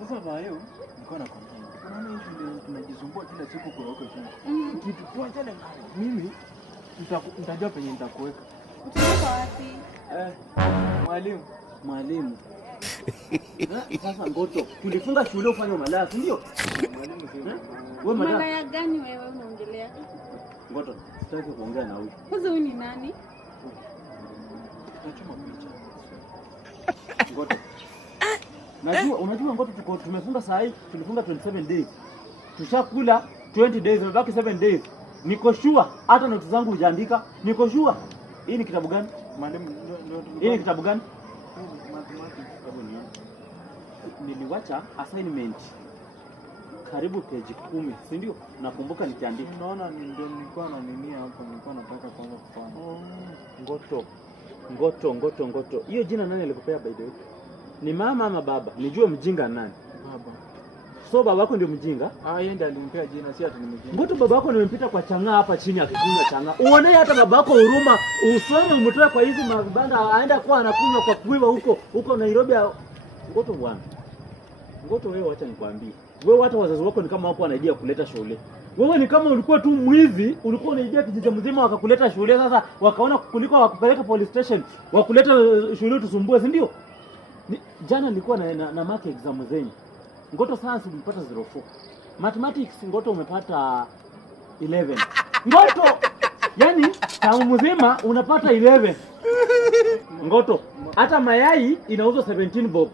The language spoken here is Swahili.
Sasa bayo nilikuwa nakwambia. Unaona hivi ndio tunajisumbua kila siku kwa huko shule. Kitu tuachane nayo. Mimi nitajua penye nitakuweka. Utatoka wapi? Mwalimu. Sasa ngoto. Tulifunga shule ufanye malaya, si ndio? Mwalimu. Wewe malaya gani wewe unaongelea? Ngoto, sitaki kuongea na huyu. Kwanza huyu ni nani? Tunachoma picha. Ngoto. Unajua ngoto tumefunga saa hii, tulifunga 27 days. Tushakula 20 days, imebaki 7 days. Niko sure hata notes zangu hujaandika. Niko sure. Hii ni kitabu gani? Mwalimu, hii ni kitabu gani? Mathematics kitabu ni. Niliwacha assignment karibu page 10, si ndio? Nakumbuka nikiandika. Unaona ndio nilikuwa na nini hapo, nilikuwa nataka kwanza kufanya. Ngoto. Hiyo jina nani alikupea by the way? Ni mama ama baba? Nijue mjinga nani? Baba. So baba yako ndio mjinga? Yeye ndiye alimpea jina, si ati ni mjinga. Ngoto baba yako nimempita kwa chang'aa hapa chini akikunywa chang'aa. Uone hata baba yako huruma, usome umtoe kwa hizi mabanda aenda kwa anakunywa kwa kuiwa huko Nairobi. Ngoto bwana. Ngoto wewe acha nikwambie. Wewe hata wazazi wako ni kama wako wanaidia kuleta shule. Wewe ni kama ulikuwa tu mwizi, ulikuwa unaidia kijiji mzima wakakuleta shule, sasa wakaona kuliko wakupeleka police station, wakuleta shule tusumbue, si ndio? Jana nilikuwa na mark exam zenyu. Ngoto science ulipata 04. Mathematics Ngoto umepata 11. Ngoto yani tamu mzima unapata 11. Ngoto hata mayai inauzwa 17 bob.